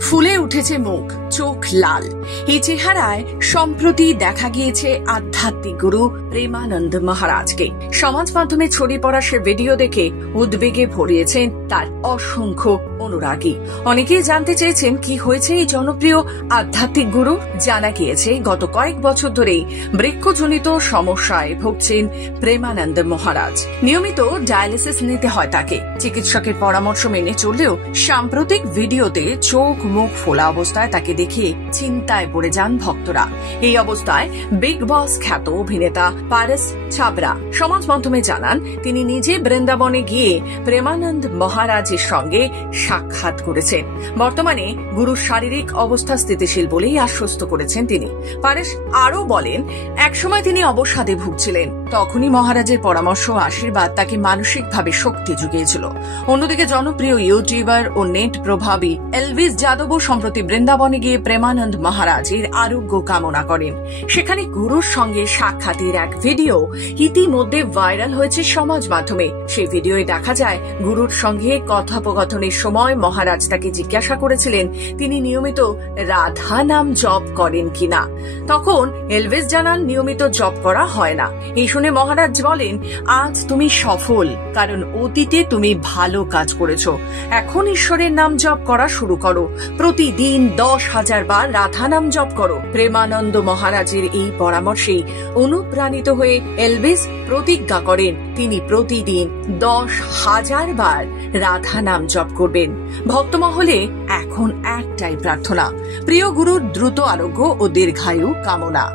ফুলে উঠেছে মুখ, চোখ লাল। এই চেহারায় সম্প্রতি দেখা গিয়েছে আধ্যাত্মিক গুরু প্রেমানন্দ মহারাজকে। সমাজ মাধ্যমে ছড়িয়ে পড়া সে ভিডিও দেখে উদ্বেগে ভরিয়েছেন তার অসংখ্য অনুরাগী। অনেকেই জানতে চেয়েছেন কি হয়েছে এই জনপ্রিয় আধ্যাত্মিক গুরু। জানা গিয়েছে গত কয়েক বছর ধরেই বৃক্কজনিত সমস্যায় ভুগছেন প্রেমানন্দ মহারাজ। নিয়মিত ডায়ালিসিস নিতে হয় তাকে। চিকিৎসকের পরামর্শ মেনে চললেও সাম্প্রতিক ভিডিওতে চোখ মুখ ফোলা অবস্থায় তাকে দেখে চিন্তায় পড়ে যান ভক্তরা। এই অবস্থায় বিগ বস খ্যাত অভিনেতা পারস ছাবরা সমাজ মাধ্যমে জানান তিনি নিজে বৃন্দাবনে গিয়ে প্রেমানন্দ মহারাজের সঙ্গে সাক্ষাৎ করেছেন। বর্তমানে গুরুর শারীরিক অবস্থা স্থিতিশীল বলেই আশ্বস্ত করেছেন তিনি। পারস আরও বলেন, একসময় তিনি অবসাদে ভুগছিলেন, তখনই মহারাজের পরামর্শ ও আশীর্বাদ তাকে মানসিকভাবে শক্তি জুগিয়েছিল। অন্যদিকে জনপ্রিয় ইউটিউবার ও নেট প্রভাবী এলভিস যাদবও সম্প্রতি বৃন্দাবনে গিয়ে প্রেমানন্দ মহারাজের আরোগ্য কামনা করেন। সেখানে গুরুর সঙ্গে সাক্ষাতের এক ভিডিও ইতিমধ্যে ভাইরাল হয়েছে সমাজ মাধ্যমে। সেই ভিডিওয়ে দেখা যায় গুরুর সঙ্গে কথোপকথনের সময় মহারাজ তাকে জিজ্ঞাসা করেছিলেন তিনি নিয়মিত রাধা নাম জপ করেন কিনা। তখন এলভিস জানান নিয়মিত জপ করা হয় না। এই শুনে মহারাজ বলেন, আজ তুমি সফল, কারণ অতীতে তুমি ভালো কাজ করেছো। এখন ঈশ্বরের নাম জপ করা শুরু করো। প্রতিদিন 10,000 বার রাধা নাম জপ করো। প্রেমানন্দ মহারাজের এই পরামর্শেই অনুপ্রাণিত হয়ে এলভিস প্রতিজ্ঞা করেন তিনি প্রতিদিন 10,000 বার রাধা নাম জপ করবেন। ভক্তমহলে এখন একটাই প্রার্থনা, প্রিয় গুরুর দ্রুত আরোগ্য ও দীর্ঘায়ু কামনা।